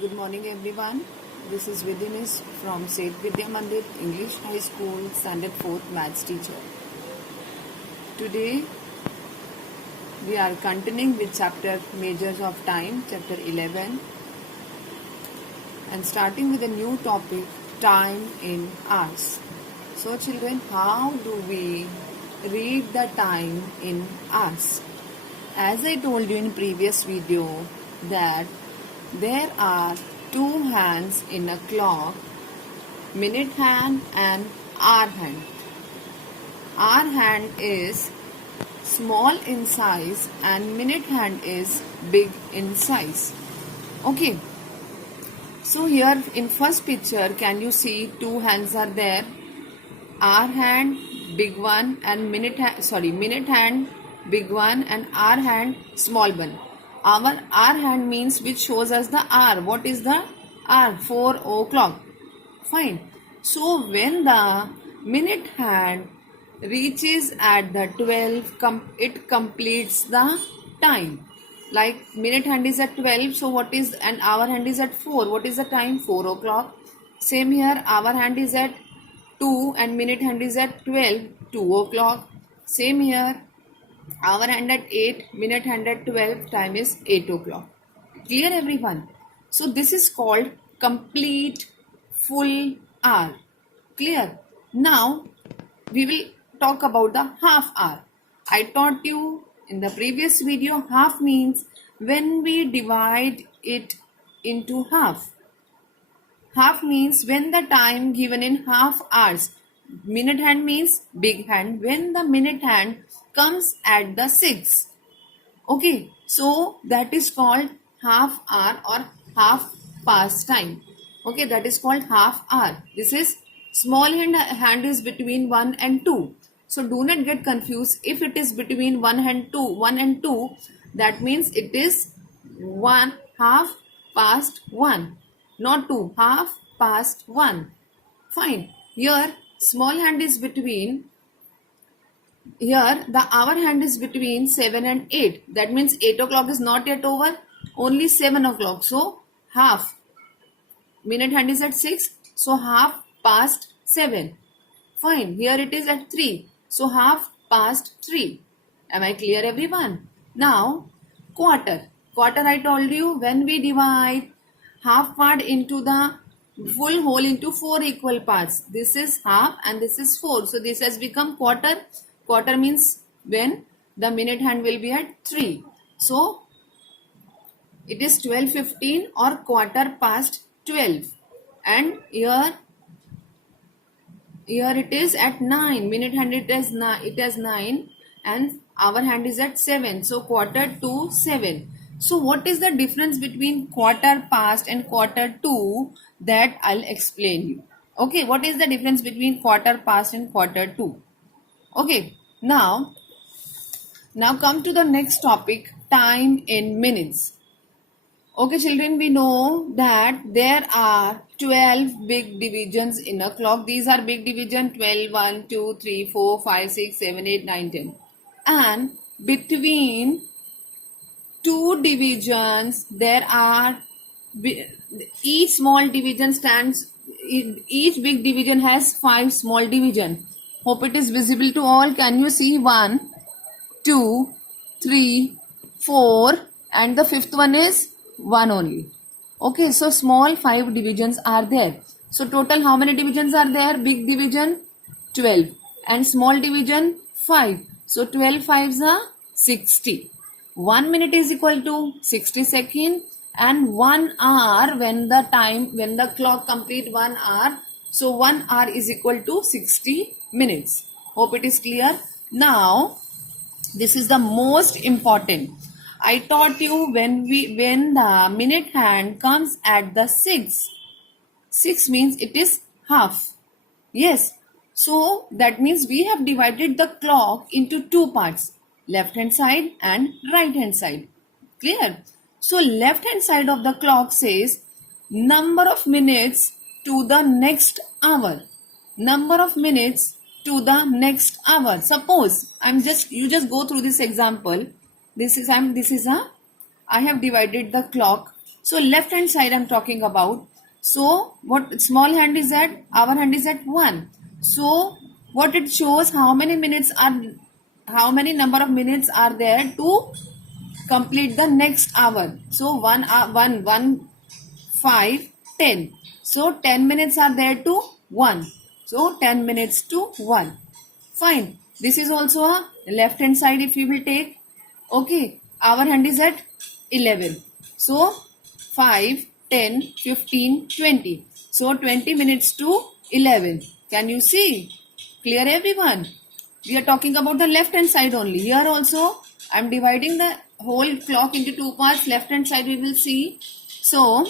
Good morning, everyone. This is Vidyanis from Seth Vidya Mandir English High School, Standard 4th Maths teacher. Today, we are continuing with chapter Measures of Time, chapter 11, and starting with a new topic, time in hours. So, children, how do we read the time in hours? As I told you in previous video that there are two hands in a clock, minute hand and hour hand. Hour hand is small in size and minute hand is big in size. Okay. So here in first picture, can you see two hands are there? Hour hand, big one, and minute hand, big one, and hour hand, small one. Our hour hand means which shows us the hour. What is the hour? 4 o'clock. Fine. So when the minute hand reaches at the 12, it completes the time. Like minute hand is at 12, so what is, and hour hand is at 4. What is the time? 4 o'clock. Same here, hour hand is at 2 and minute hand is at 12, 2 o'clock. Same here, hour hand at 8, minute hand at 12, time is 8 o'clock. Clear, everyone? So this is called complete full hour. Clear? Now we will talk about the half hour. I taught you in the previous video, half means when we divide it into half. Half means when the time given in half hours. Minute hand means big hand. When the minute hand comes at the 6. Okay, so that is called half hour or half past time. Okay, that is called half hour. This is small hand is between 1 and 2. So do not get confused. If it is between 1 and 2, that means it is 1 half past 1. Not 2, half past 1. Fine. Here small hand is between, here the hour hand is between 7 and 8. That means 8 o'clock is not yet over, only 7 o'clock. So half. Minute hand is at 6, so half past 7. Fine. Here it is at 3, so half past 3. Am I clear, everyone? Now quarter. Quarter, I told you, when we divide half part into the full whole into 4 equal parts. This is half and this is 4. So this has become quarter. Quarter means when the minute hand will be at 3. So it is 12:15 or quarter past 12. And here it is at 9. Minute hand it has 9 and hour hand is at 7. So quarter to 7. So what is the difference between quarter past and quarter to? That I'll explain you. Okay, what is the difference between quarter past and quarter to? Okay, now come to the next topic, time in minutes. Okay, children, we know that there are 12 big divisions in a clock. These are big division: 12, 1, 2, 3, 4, 5, 6, 7, 8, 9, 10. And between two divisions, there are, each small division stands, each big division has 5 small division. Hope it is visible to all. Can you see? 1, 2, 3, 4, and the fifth one is 1 only. Okay, so small 5 divisions are there. So total how many divisions are there? Big division 12 and small division 5. So 12 5s are 60. 1 minute is equal to 60 seconds and 1 hour, when the clock complete 1 hour, so 1 hour is equal to 60 minutes. Hope it is clear. Now this is the most important. I taught you when the minute hand comes at the 6. 6 means it is half. Yes. So that means we have divided the clock into 2 parts, left hand side and right hand side. Clear? So left hand side of the clock says number of minutes to the next hour. Number of minutes to the next hour. Suppose you just go through this example. I have divided the clock So left hand side I'm talking about. So what small hand is at? Our hand is at 1. So what it shows, how many number of minutes are there to complete the next hour. So 1 hour, 1, 5, 10. So 10 minutes are there to 1. So 10 minutes to 1. Fine. This is also a left hand side if you will take. Okay. Our hand is at 11. So 5, 10, 15, 20. So 20 minutes to 11. Can you see? Clear everyone? We are talking about the left hand side only. Here also I am dividing the whole clock into two parts. Left hand side we will see. So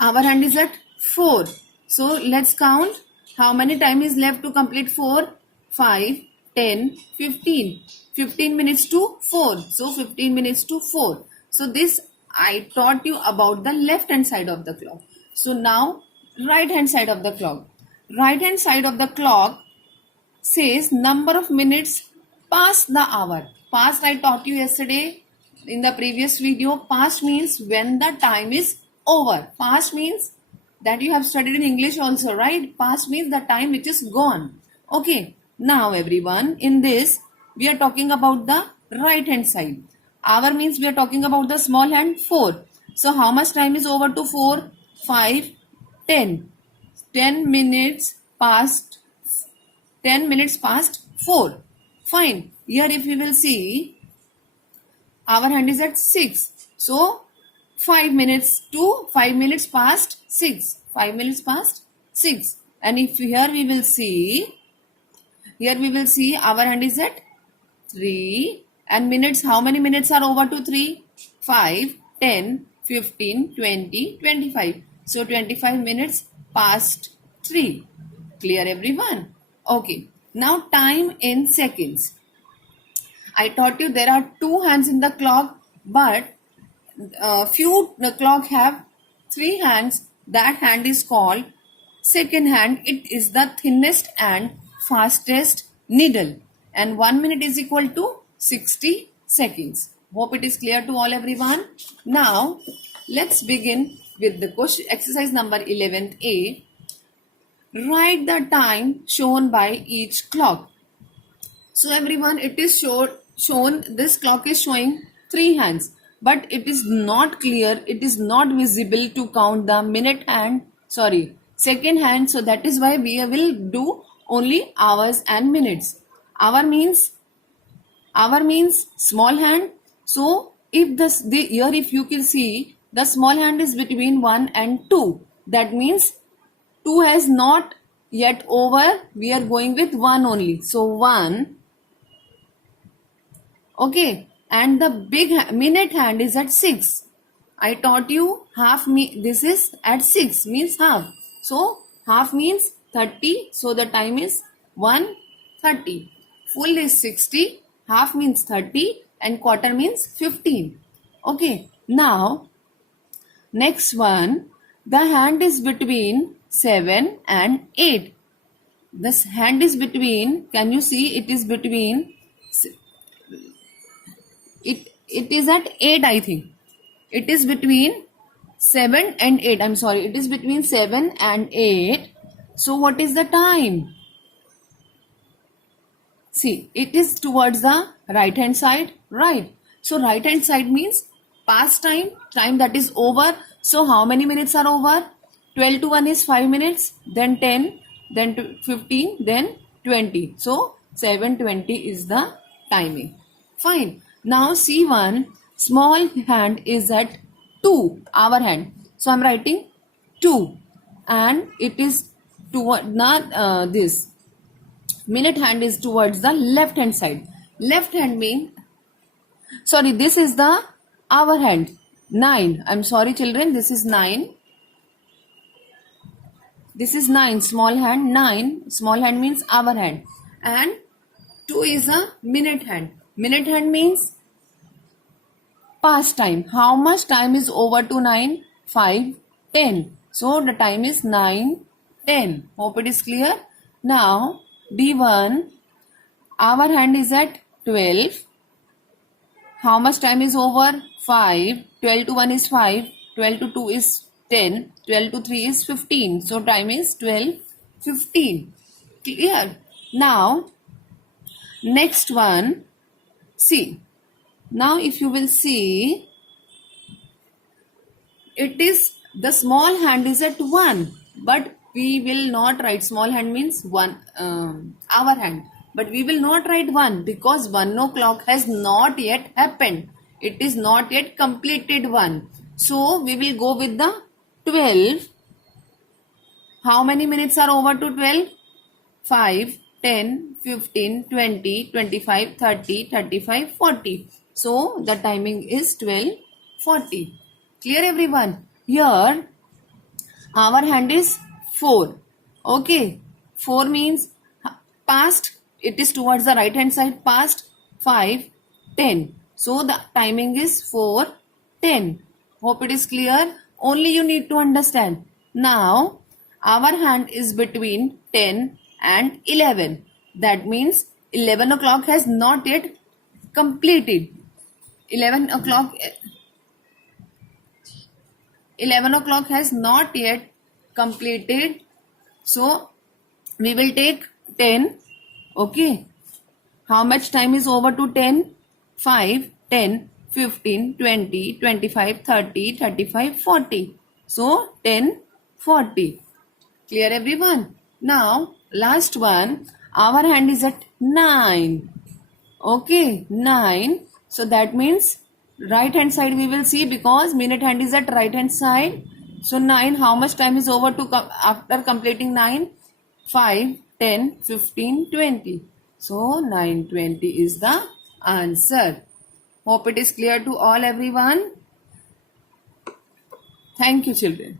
our hand is at 4. So let's count how many time is left to complete 4. 5, 10, 15. 15 minutes to 4. So 15 minutes to 4. So this I taught you about the left hand side of the clock. So now right hand side of the clock. Right hand side of the clock says number of minutes past the hour. Past I taught you yesterday in the previous video. Past means when the time is over. Past means that you have studied in English also, right? Past means the time which is gone. Okay. Now everyone, in this we are talking about the right hand side. Hour means we are talking about the small hand 4. So how much time is over to 4? 5, 10. 10 minutes past 4. Fine. Here if we will see, our hand is at 6. So 5 minutes past 6. 5 minutes past 6. And if here we will see our hand is at 3. And minutes, how many minutes are over to 3? 5, 10, 15, 20, 25. So 25 minutes past 3. Clear everyone? Okay. Now time in seconds. I taught you there are 2 hands in the clock, but the clock have 3 hands. That hand is called second hand. It is the thinnest and fastest needle. And 1 minute is equal to 60 seconds. Hope it is clear to all everyone. Now let's begin with the question exercise number 11A. Write the time shown by each clock. So everyone, it is shown this clock is showing 3 hands, but it is not clear, it is not visible to count the second hand. So that is why we will do only hours and minutes. Hour means small hand. So if if you can see, the small hand is between 1 and 2. That means 2 has not yet over. We are going with 1 only. So 1. Okay. And the big minute hand is at 6. I taught you this is at 6 means half. So half means 30. So the time is 1:30. Full is 60. Half means 30 and quarter means 15. Okay. Now next one, the hand is between 7 and 8. This hand is between, can you see, it is between, it is at 8 I think. It is between 7 and 8. I'm sorry, it is between 7 and 8. So what is the time? See, it is towards the right hand side, right? So right hand side means past time that is over. So how many minutes are over? 12 to 1 is 5 minutes, then 10, then 15, then 20. So 7:20 is the timing. Fine. Now C1, small hand is at 2, our hand. So I'm writing 2 and it is toward this. Minute hand is towards the left hand side. Left hand means, this is the hour hand. 9. I'm sorry children, this is 9. This is 9, small hand. 9, small hand means hour hand. And 2 is a minute hand. Minute hand means past time. How much time is over to 9? 5, 10. So the time is 9, 10. Hope it is clear. Now D1, our hand is at 12. How much time is over? 5. 12 to 1 is 5. 12 to 2 is 10. 12 to 3 is 15. So time is 12:15. Clear? Now, next one, see. Now if you will see, it is the small hand is at 1, but we will not write. Small hand means 1, our hand, but we will not write 1 because 1 o'clock has not yet happened. It is not yet completed 1. So we will go with the 12. How many minutes are over to 12? 5, 10, 15, 20, 25, 30, 35, 40. So the timing is 12:40. Clear everyone? Here our hand is 4. Okay. 4 means past. It is towards the right hand side. Past 5, 10. So the timing is 4:10. Hope it is clear. Only you need to understand. Now our hand is between 10 and 11. That means 11 o'clock has not yet completed. 11 o'clock has not yet completed. So we will take 10. Okay. How much time is over to 10? 5, 10, 15, 20, 25, 30, 35, 40. So 10:40. Clear everyone? Now last one. Our hand is at 9. Okay, 9. So that means right hand side we will see because minute hand is at right hand side. So 9, how much time is over to after completing 9? 5, 10, 15, 20. So 9:20 is the answer. Hope it is clear to all everyone. Thank you children.